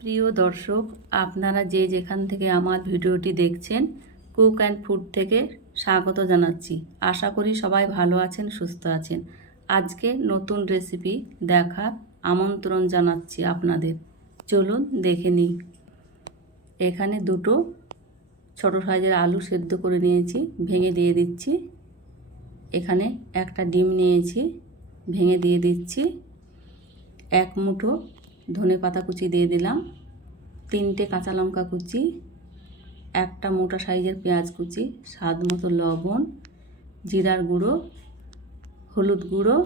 প্রিয় দর্শক, আপনারা যে যেখান থেকে আমার ভিডিওটি দেখছেন, কুক অ্যান্ড ফুড থেকে স্বাগত জানাচ্ছি। আশা করি সবাই ভালো আছেন, সুস্থ আছেন। আজকে নতুন রেসিপি দেখার আমন্ত্রণ জানাচ্ছি আপনাদের। চলুন দেখে নিই। এখানে দুটো ছোটো সাইজের আলু সেদ্ধ করে নিয়েছি, ভেঙে দিয়ে দিচ্ছি। এখানে একটা ডিম নিয়েছি, ভেঙে দিয়ে দিচ্ছি। এক মুঠো ধনে পাতা কুচি দিয়ে দিলাম, তিনটে কাঁচা লঙ্কা কুচি, একটা মোটা সাইজের পেঁয়াজ কুচি, স্বাদ মতো লবণ, জিরার গুঁড়ো, হলুদ গুঁড়ো,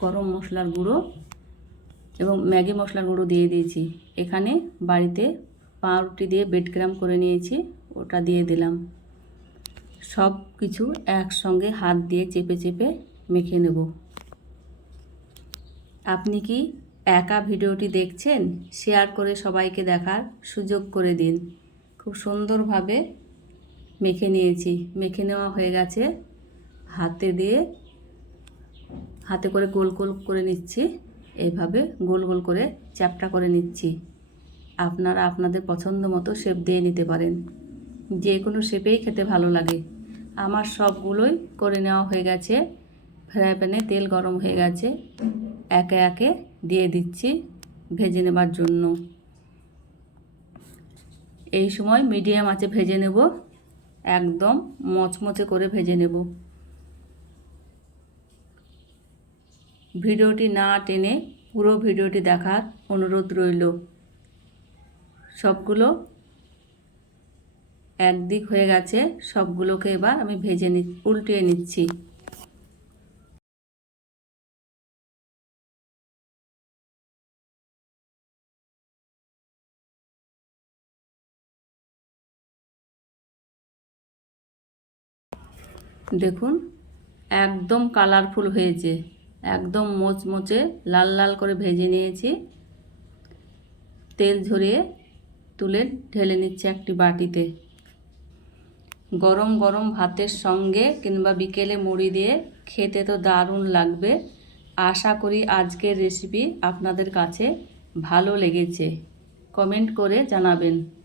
গরম মশলার গুঁড়ো এবং ম্যাগি মশলার গুঁড়ো দিয়ে দিয়েছি। এখানে বাড়িতে পাউরুটি দিয়ে বেডগ্রাম করে নিয়েছি, ওটা দিয়ে দিলাম। সব কিছু একসঙ্গে হাত দিয়ে চেপে চেপে মেখে নেব। আপনি কি একা ভিডিওটি দেখছেন, শেয়ার করে সবাইকে দেখার সুযোগ করে দিন। খুব সুন্দরভাবে মেখে নিয়েছি। মেখে নেওয়া হয়ে গেছে। হাতে দিয়ে হাতে করে গোল গোল করে নিচ্ছি। এইভাবে গোল গোল করে চ্যাপটা করে নিচ্ছি। আপনারা আপনাদের পছন্দ মতো শেপ দিয়ে নিতে পারেন। যে কোনো শেপেই খেতে ভালো লাগে। আমার সবগুলোই করে নেওয়া হয়ে গেছে। ফ্রাই প্যানে তেল গরম হয়ে গেছে। একে একে দিয়ে দিচ্ছি ভেজে নেবার জন্য। এই সময় মিডিয়াম আঁচে ভেজে নেব, একদম মচমচে করে ভেজে নেব। ভিডিওটি না টেনে পুরো ভিডিওটি দেখার অনুরোধ রইল। সবগুলো একদিক হয়ে গেছে, সবগুলোকে এবার আমি ভেজে নি উল্টিয়ে নিচ্ছি। দেখুন, একদম কালারফুল হয়েছে, একদম মোচমোচে, লাল লাল করে ভেজে নিয়েছি। তেল ঝরিয়ে তুলে ঢেলে নিচ্ছে একটি বাটিতে। গরম গরম ভাতের সঙ্গে কিংবা বিকেলে মুড়ি দিয়ে খেতে তো দারুণ লাগবে। আশা করি আজকের রেসিপি আপনাদের কাছে ভালো লেগেছে। কমেন্ট করে জানাবেন।